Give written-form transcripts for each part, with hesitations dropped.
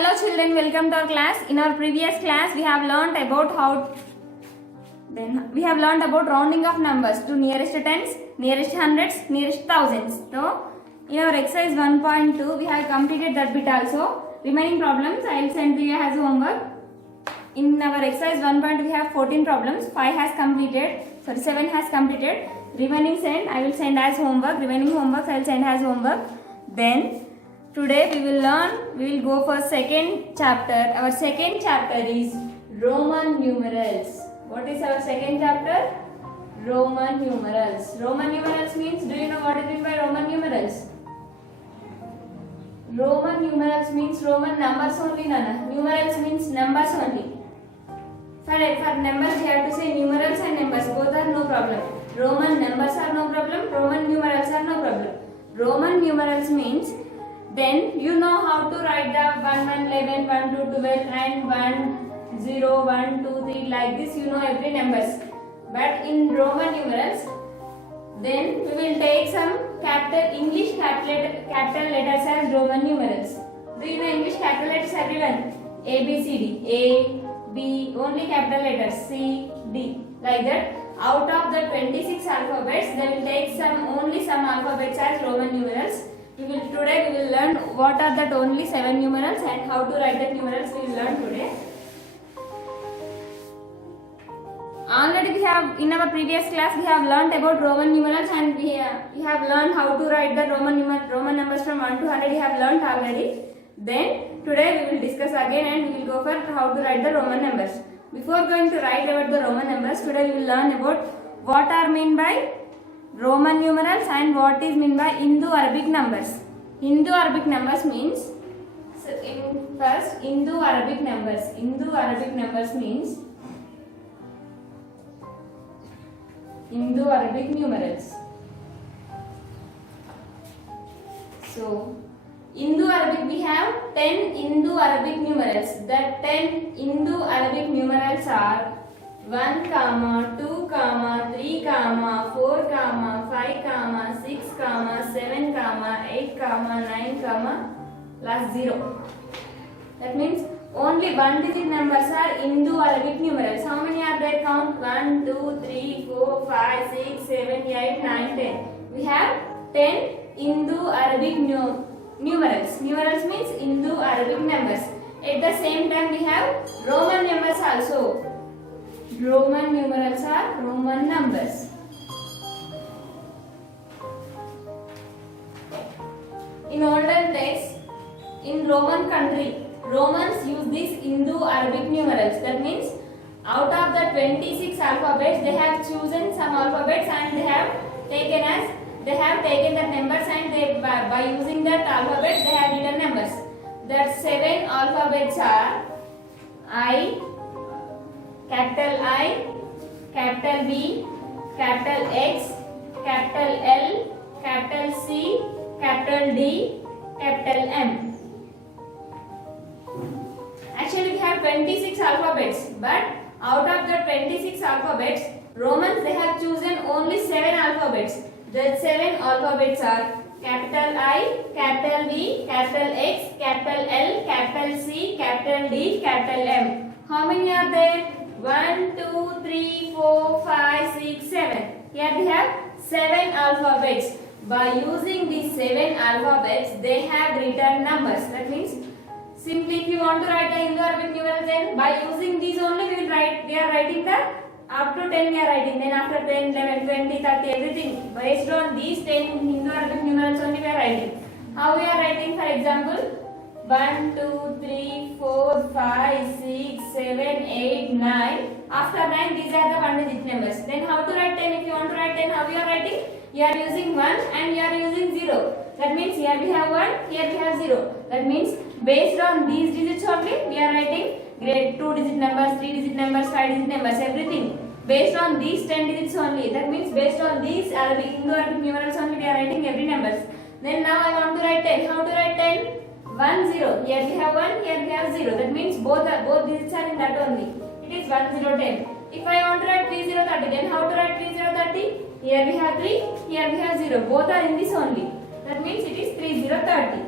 hello children, welcome to our class. In our previous class, we have learnt about rounding of numbers to nearest tens, nearest hundreds, nearest thousands. So, in our exercise 1.2, we have completed that bit also. Remaining problems I will send to you as homework. In our exercise 1.2, we have 14 problems. 7 has completed. Remaining I will send as homework. Remaining homeworks I will send as homework. Then today we will go for second chapter. Our second chapter is Roman numerals. What is our second chapter? Roman numerals. Roman numerals means, do you know what is meant by Roman numerals? Roman numerals means Roman numbers only, Nana. Numerals means numbers only. For numbers we have to say numerals and numbers. Both are no problem. Roman numbers are no problem. Roman numerals are no problem. Roman numerals means, then you know how to write the 1, 1, 11, 1, 2, 12 and 1, 0, 1, 2, 3 like this. You know every numbers. But in Roman numerals, then we will take some English capital letters as Roman numerals. Do you know English capital letters, everyone? A, B, C, D. A, B, only capital letters. C, D. Like that. Out of the 26 alphabets, they will take only some alphabets as Roman numerals. Today we will learn what are that only 7 numerals and how to write the numerals we will learn today. Already we have, in our previous class, we have learnt about Roman numerals and we have learned how to write the Roman numbers from 1 to 100. We have learnt already. Then today we will discuss again and we will go for how to write the Roman numbers. Before going to write about the Roman numbers, today we will learn about what are meant by Roman numerals and what is meant by Indo-Arabic numbers. Indo-Arabic numbers means, first Indo-Arabic numbers. Indo-Arabic numbers means Indo-Arabic numerals. So, Indo-Arabic we have 10 Indo-Arabic numerals. The 10 Indo-Arabic numerals are 1, 2, 3, 4, 5, 6, 7, 8, 9, last 0. That means only 1 digit numbers are Indo-Arabic numerals. How many are there? Count 1, 2, 3, 4, 5, 6, 7, 8, 9, 10. We have 10 Indo-Arabic numerals. Numerals means Indo-Arabic numbers. At the same time we have Roman numbers also. Roman numerals are Roman numbers. In olden days, in Roman country, Romans use these Indo-Arabic numerals. That means out of the 26 alphabets, they have chosen some alphabets and they have taken the numbers and by using that alphabet they have written numbers. That 7 alphabets are I, capital B, capital X, capital L, capital C, capital D, capital M. Actually we have 26 alphabets, but out of the 26 alphabets, Romans they have chosen only 7 alphabets. The 7 alphabets are capital I, capital B, capital X, capital L, capital C, capital D, capital M. How many are there? 1, 2, 3, 4, 5, 6, 7. Here we have 7 alphabets. By using these 7 alphabets, they have written numbers. That means, simply if you want to write the Indo-Arabic numerals, then by using these only we are writing the up to 10 we are writing. Then after 10, 11, 20, 30, everything. Based on these 10 Indo-Arabic numerals only we are writing. How we are writing? For example, 1, 2, 3, 4, 5, 6, 7, 8, 9. After 9, these are the 1 digit numbers. Then how to write 10? If you want to write 10, how you are writing? You are using 1 and you are using 0. That means here we have 1, here we have 0. That means based on these digits only, we are writing grade 2 digit numbers, 3 digit numbers, 5 digit numbers, everything. Based on these 10 digits only. That means based on these Indo-Arabic numerals only, we are writing every numbers. Then now I want to write 10. How to write 10? 1, 0. Here we have 1, here we have 0. That means both digits are in that only. It is 1, 0, 10. If I want to write 3, 0, 30, then how to write 3, 0, 30? Here we have 3, here we have 0. Both are in this only. That means it is 3, 0, 30.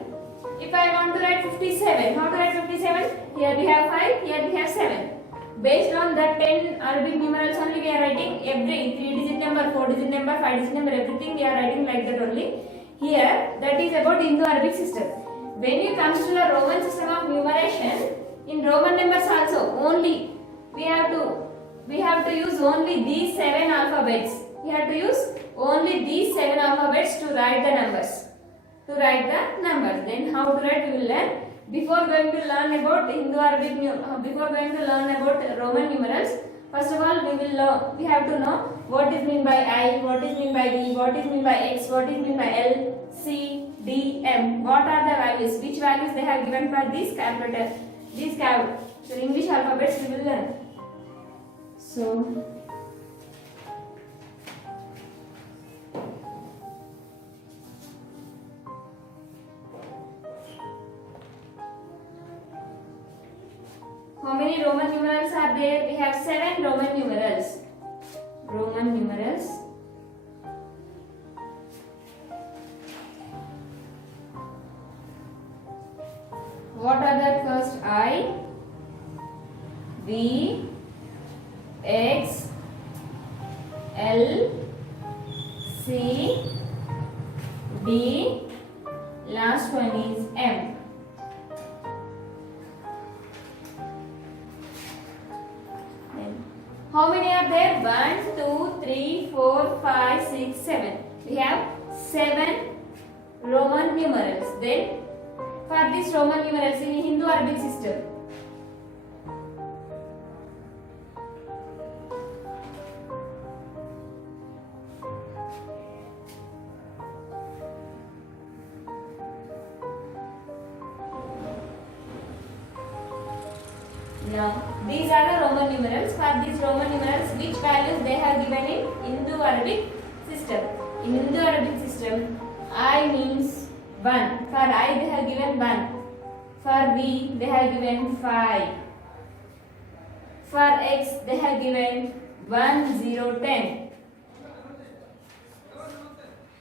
If I want to write 57, how to write 57? Here we have 5, here we have 7. Based on the 10 Arabic numerals only we are writing every 3-digit number, 4-digit number, 5-digit number, everything we are writing like that only. Here that is about Indo-Arabic system. When it comes to the Roman system of numeration, in Roman numbers also only we have to use only these 7 alphabets. We have to use only these 7 alphabets to write the numbers. Then how to write we will learn. Before going to learn about before going to learn about Roman numerals, first of all we have to know what is mean by I, what is mean by V, what is mean by X, what is mean by L, C, D, M. What are the values? Which values they have given for these capital, so English alphabets we will learn. So how many Roman numerals are there? We have 7 Roman numerals. What are that? First I, V, X, L, C, D, last one is M. How many are there? 1, 2, 3, 4, 5, 6, 7. We have 7 Roman numerals. Then for this Roman numerals in Hindu-Arabic system, now these are the Roman numerals. For these Roman numerals, which values they have given in Indo-Arabic system? In Indo-Arabic system, I means 1. For I they have given 1. For V they have given 5. For X they have given 1, 0, 10.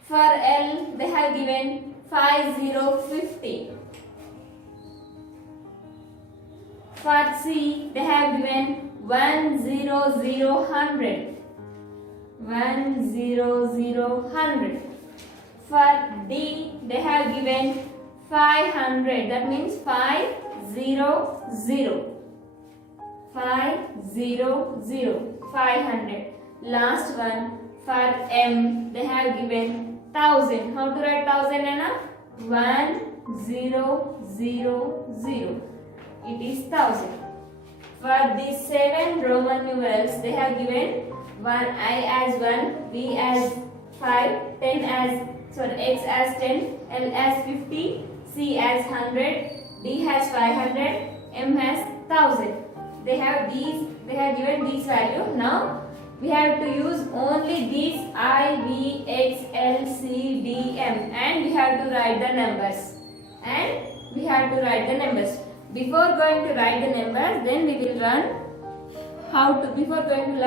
For L they have given 5, 0, 50. For C, they have given 1, 0, 0, 100. 1, 0, 0, 100. For D, they have given 500. That means 5, 0, 0. 5, 0, 0. 500. Last one, for M, they have given 1000. How to write 1000, Anna? 1, 0, 0, 0. It is 1000. For these 7 Roman numerals, they have given 1 I as 1, V as 5, 10 as X as 10, L as 50, C as 100, D has 500, M has 1000. They have given these value. Now we have to use only these I, V, X, L, C, D, M, and we have to write the numbers. Before going to write the numbers, then we will learn how to, before going to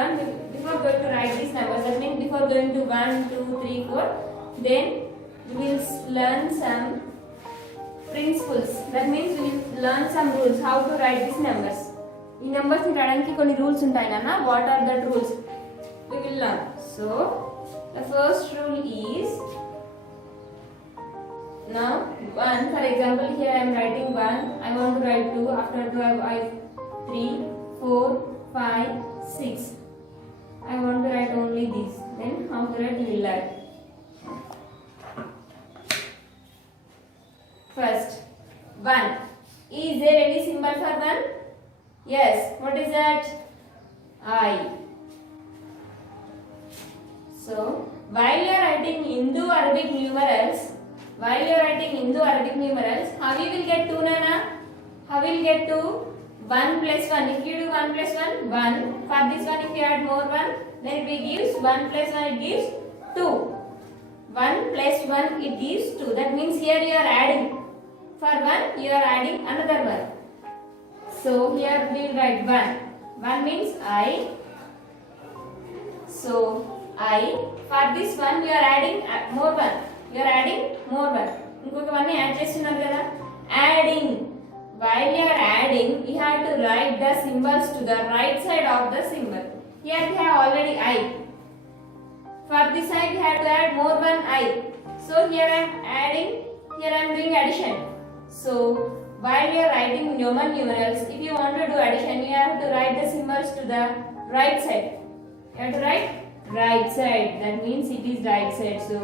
write these numbers, that means before going to 1, 2, 3, 4, then we will learn some principles. That means we will learn some rules, how to write these numbers. ఈ numbers ని రాయడానికి కొన్ని rules ఉంటాయి నాన్న. What are the rules? We will learn. So, the first rule is, now 1, for example, here I am writing 1, I want to write 2, after 2 I 3, 4, 5, 6. I want to write only this. Then how to write we will learn. First, 1. Is there any symbol for 1? Yes. What is that? I. So, while you are writing Indo-Arabic numerals, how you will get 2, Nana? How will you get 2? 1 plus 1. If you do 1 plus 1, 1. For this one, if you add more 1, then it gives 1 plus 1, it gives 2. 1 plus 1, it gives 2. That means here you are adding. For 1, you are adding another 1. So here we will write 1. 1 means I. So I. For this one, you are adding more 1. You are adding more 1. ఇంకొక 1 ని add చేస్తున్నారు కదా. Adding. While you are adding, adding, we have to write the symbols to the right side of the symbol. Here we have already I. For this side we have to add more one I. So here I am adding, here I am doing addition. So while you are writing Roman numerals, if you want to do addition, you have to write the symbols to the right side. You have to write right side. That means it is right side. So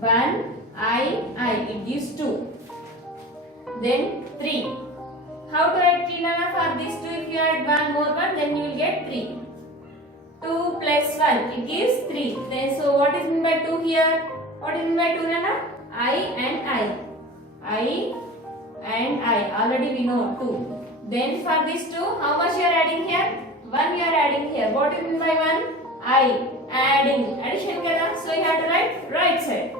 1 I, it gives 2. Then 3. How to write 3 Nana for this 2? If you add 1 more 1, then you will get 3. 2 plus 1, it gives 3. Then so what is meant by 2 here? What is meant by 2 Nana? I and I. I and I. Already we know 2. Then for this 2, how much you are adding here? 1 you are adding here. What is meant by 1? I. Adding. Addition kada. So you have to write right side.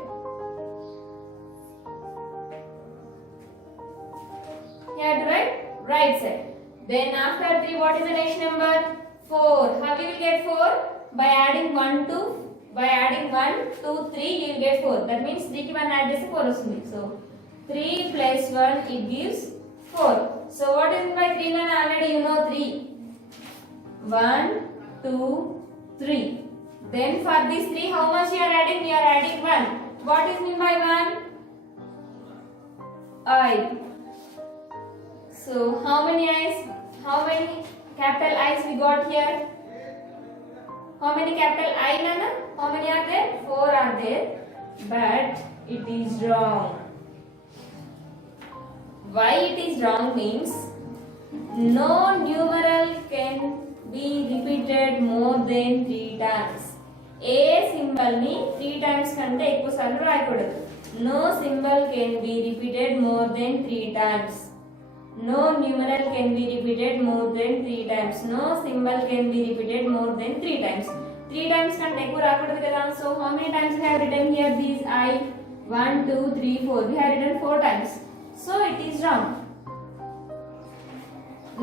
You have to write right side. Then after 3, what is the next number? 4. How you will get 4? By adding 1 to, by adding 1, 2, 3, you will get 4. That means 3 ki 1 add chese 4 vastundi. So 3 plus 1, it gives 4. So what is meant by 3 Nana? Already you know 3. 1, 2, 3. Then for these 3, how much you are adding? You are adding 1. What is meant by 1? I. So how many I's? How many capital I's we got here? How many capital I Nana? How many are there? 4 are there. But it is wrong. Why it is wrong means no numeral can be repeated more than 3 times. A symbol ni 3 times kante ekku sarlu raayakudadu. No symbol can be repeated more than 3 times. No numeral can be repeated more than 3 times. No symbol can be repeated more than 3 times. 3 times kante ekku raakudadu kada. So how many times we have written here these I? 1, 2, 3, 4. We have written 4 times. So it is wrong.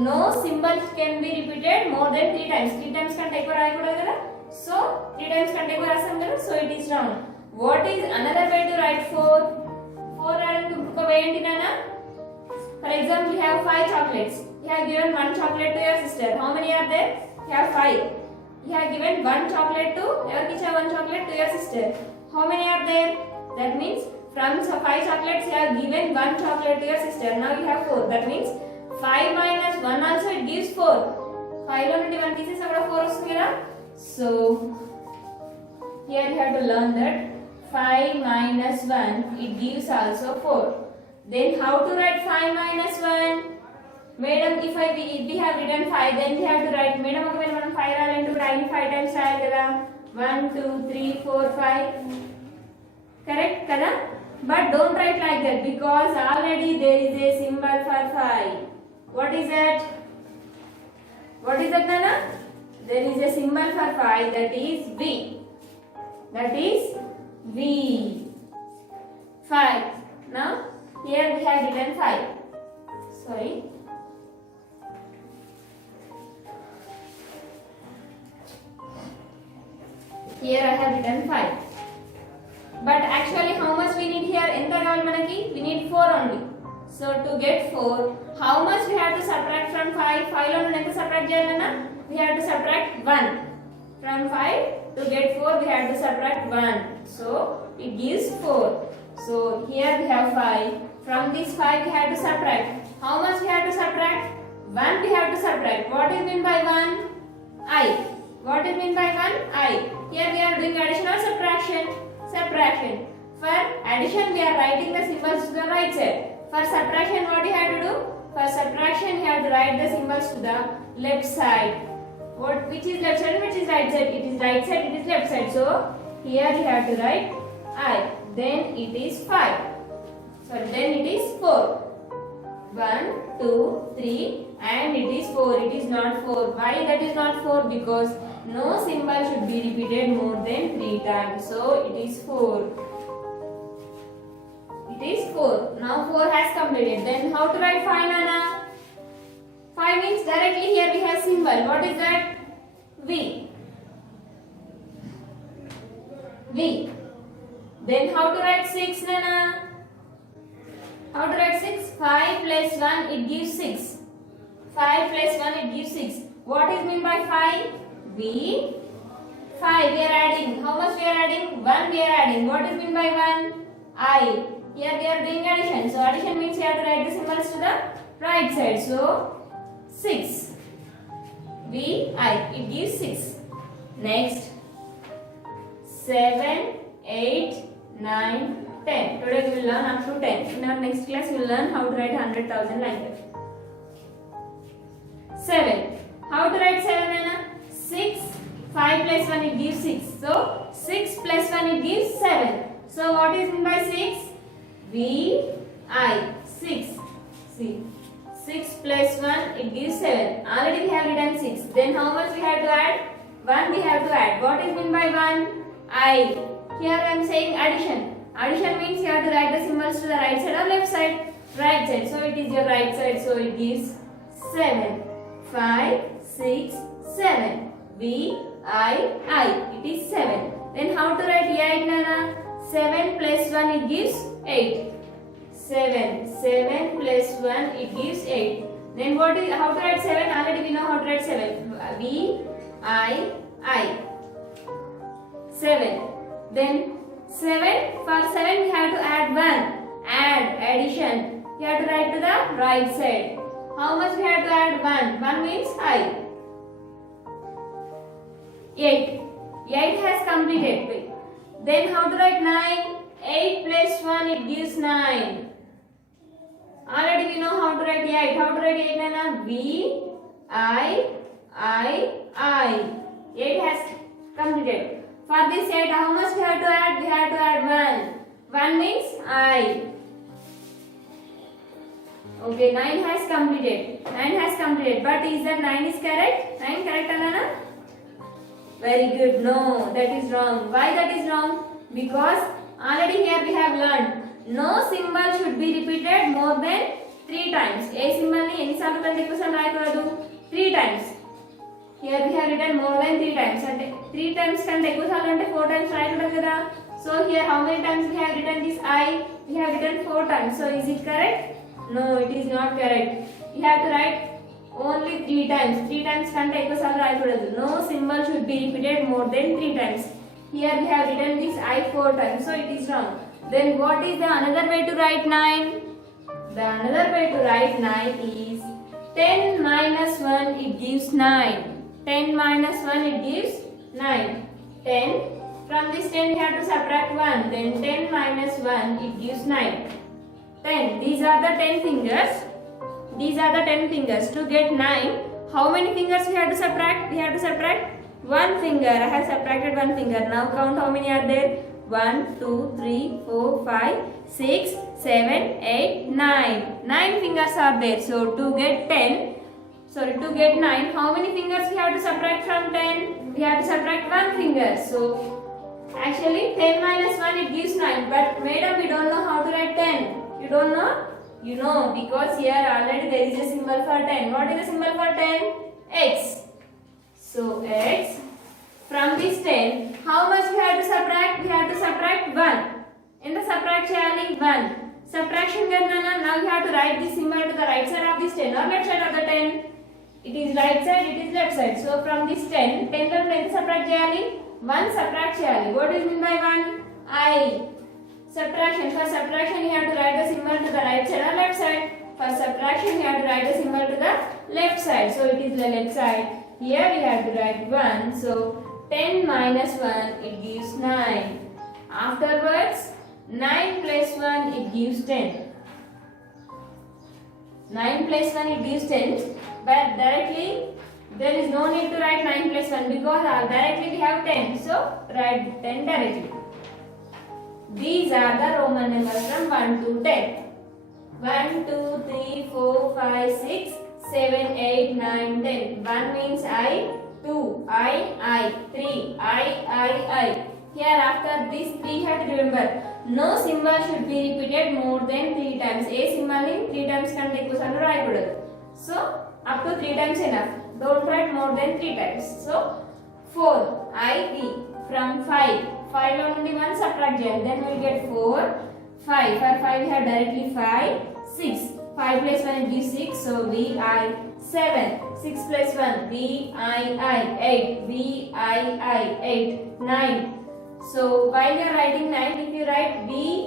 No symbol can be repeated more than 3 times. 3 times kante ekku raayakudadu kada. So 3 times kante ekku rasam kada. So it is wrong. What is another way to write 4? 4 రాయడానికి ఇంకొక వే ఏంటి నాన్న? For example, you have 5 chocolates. You have given 1 chocolate to your sister. How many are there? You have 5. You have given 1 chocolate to, evarki ichcha 1 chocolate to your sister. How many are there? That means from 5 chocolates you have given 1 chocolate to your sister. Now you have 4. That means 5 minus 1 also it gives 4. 5 lo nundi 1 తీసేసి అక్కడ 4 వస్తుంది కదా. So here you have to learn that 5 minus 1 it gives also 4. Then how to write 5 minus 1? Madam, if we have written 5, then we have to write, madam, ఒకవేళ మనం 5 రాయాలంటే కూడా I 5 times రాయాలి కదా. 1, 2, 3, 4, 5. Correct kada? But don't write like that because already there is a symbol for 5. What is that? What is that, Nana? There is a symbol for 5, that is V. That is V. 5. Now here we have written 5. Sorry. Here I have written 5. But actually how much we need here? Enta kavali manaki? We need 4 only. So to get 4, how much we have to subtract from 5? 5 lo nunni enta subtract cheyalana? We have to subtract 1. From 5 to get 4 we have to subtract 1. So it gives 4. So here we have 5. From this 5 we have to subtract. How much we have to subtract? 1 we have to subtract. What is meant by 1? I. What is meant by 1? I. Here we are doing addition or subtraction? Subtraction. For addition we are writing the symbols to the right side. For subtraction what you have to do? For subtraction you have to write the symbols to the left side. Which is left side and which is right side? It is right side, it is left side. So here you have to write I. Then it is 5. Sorry, then it is 4. 1, 2, 3 and it is 4. It is not 4. Why that is not 4? Because no symbol should be repeated more than 3 times. So it is 4. It is 4. Now 4 has completed. Then how to write 5, Nana? 5 means directly here we have symbol. What is that? V. V. Then how to write 6, Nana? How to write 6? 5 plus 1 it gives 6. 5 plus 1 it gives 6. What is mean by 5? 5 we are adding. How much we are adding? 1 we are adding. What is mean by 1? I. Here we are doing addition. So addition means you have to write the symbols to the right side. So 6. It gives 6. Next 7, 8, 9, 10. Today we will learn up to 10. In our next class we will learn how to write 100,000 like that. 7. How to write 7, Anna? 6. 5 plus 1 it gives 6. So 6 plus 1 it gives 7. So what is meant by 6? 6. See. 6 plus 1 it gives 7. Already we have written 6. Then how much we have to add? 1 we have to add. What is meant by 1? I. Here I am saying addition. Addition means you have to write the symbols to the right side or left side. Right side. So it is your right side. So it gives 7. 5, 6, 7. It is 7. Then how to write 8, Nana? 7 plus 1 it gives 8. 7 plus 1 it gives 8. Then how to write 7? Already we know how to write 7. 7. Then 7, for 7 we have to add 1. Addition. You have to write to the right side. How much we have to add? 1. 1 means I. 8. 8 has completed. Then how to write 9? 8 plus 1 it gives 9. Already we know how to write 8. How to write 8, Nana? I. 8 has completed. For this 8, how much we have to add? We have to add 1. 1 means I. Okay, 9 has completed. 9 has completed. But is that 9 is correct? 9 correct, Nana? Very good. No, that is wrong. Why that is wrong? Because already here we have learned no symbol should be repeated more than 3 times. A symbol ni ఎన్ని సార్లు కంటే ఎక్కువ సార్లు రాయకూడదు? 3 times. Here we have written more than 3 times. అంటే 3 times కంటే ఎక్కువ సార్లు అంటే 4 times రాయకూడదు కదా? So here how many times we have written this I? We have written 4 times. So is it correct? No, it is not correct. You have to write only 3 times. 3 times కంటే ఎక్కువ సార్లు రాయకూడదు. No symbol should be repeated more than 3 times. Here we have written this I 4 times. So it is wrong. Then what is the another way to write 9? The another way to write 9 is 10 minus 1 it gives 9. 10 minus 1 it gives 9. 10. From this 10 we have to subtract 1. Then 10 minus 1 it gives 9. 10. These are the 10 fingers. These are the 10 fingers. To get 9, how many fingers we have to subtract? We have to subtract 1 finger. I have subtracted 1 finger. Now count how many are there. 1, 2, 3, 4, 5, 6, 7, 8, 9. 9 fingers are there. So to get 9, how many fingers we have to subtract from 10? We have to subtract 1 finger. So actually 10 minus 1 it gives 9. But madam, we don't know how to write 10. You don't know? You know, because here already there is a symbol for 10. What is the symbol for 10? X. So X. From this 10, how much we have to subtract? We have to subtract 1. In the subtract cheyali 1. Subtraction karna. Now you have to write this symbol to the right side of this 10 or left side of the 10. It is right side, it is left side. So from this 10 lo 10 subtract cheyali? 1 subtract cheyali. What is mean by 1? I. Subtraction. For subtraction you have to write the symbol to the right side or left side. For subtraction you have to write the symbol to the left side. So it is the left side. Here we have to write 1. So 10 minus 1 it gives 9. Afterwards 9 plus 1 it gives 10. 9 plus 1 it gives 10. But directly there is no need to write 9 plus 1 because directly we have 10. So write 10 directly. These are the Roman numbers from 1 to 10. 1, 2, 3, 4, 5, 6, 7, 8, 9, 10. 1 means I. 2, I. 3, I. Here after this 3 you have to remember. No symbol should be repeated more than 3 times. A symbol in 3 times kante ekku sarlu rayakudadu. So up to 3 times enough. Don't write more than 3 times. So 4, I. From 5. 5 lo nundi 1 subtract cheyali. Then we will get 4. 5. For 5 we have directly 5. 6. 5 plus 1 gives 6, so VI 7. 6 plus 1 VII 8. VII 8. 9. So while you are writing 9, if you write VII,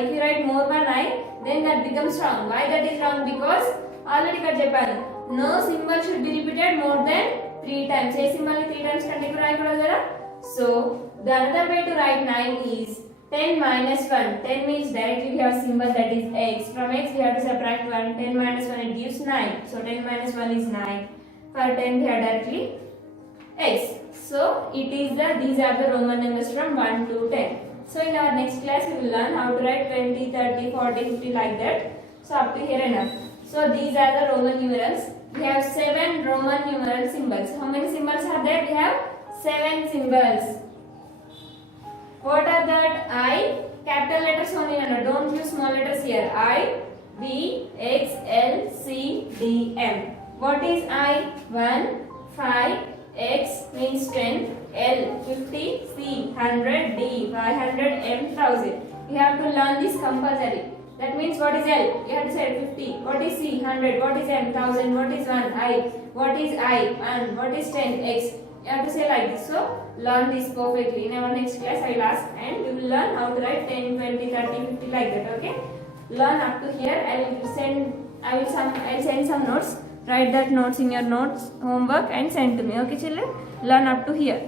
if you write more than I, then that becomes wrong. Why that is wrong? Because already ఇక్కడ చెప్పాను, no symbol should be repeated more than 3 times. A symbol ని 3 times కంటే ఎక్కువ రాయకూడదు కదా. So the another way to write 9 is 10 minus 1. 10 means directly we have a symbol that is x. From x we have to subtract 1. 10 minus 1 it gives 9. So 10 minus 1 is 9. For 10 we have directly x. So it is these are the Roman numbers from 1 to 10. So in our next class we will learn how to write 20, 30, 40, 50 like that. So up to here enough. So these are the Roman numerals. We have 7 Roman numeral symbols. How many symbols are there? We have 7 symbols. What are that? I, capital letters only, no, don't use small letters here. I, B, X, L, C, D, M. What is I? 1, 5, X means 10, L 50, C 100, D 500, M 1000. You have to learn this compulsory. That means what is L? You have to say 50. What is C? 100. What is M? 1000. What is 1? I. What is I? And what is 10? X. You have to say like this. So learn this perfectly. In our next class I will ask and you will learn how to write 10, 20, 30, 50 like that. Okay? Learn up to here. I will send some notes. Write that notes in your notes homework and send to me. Okay children? Learn up to here.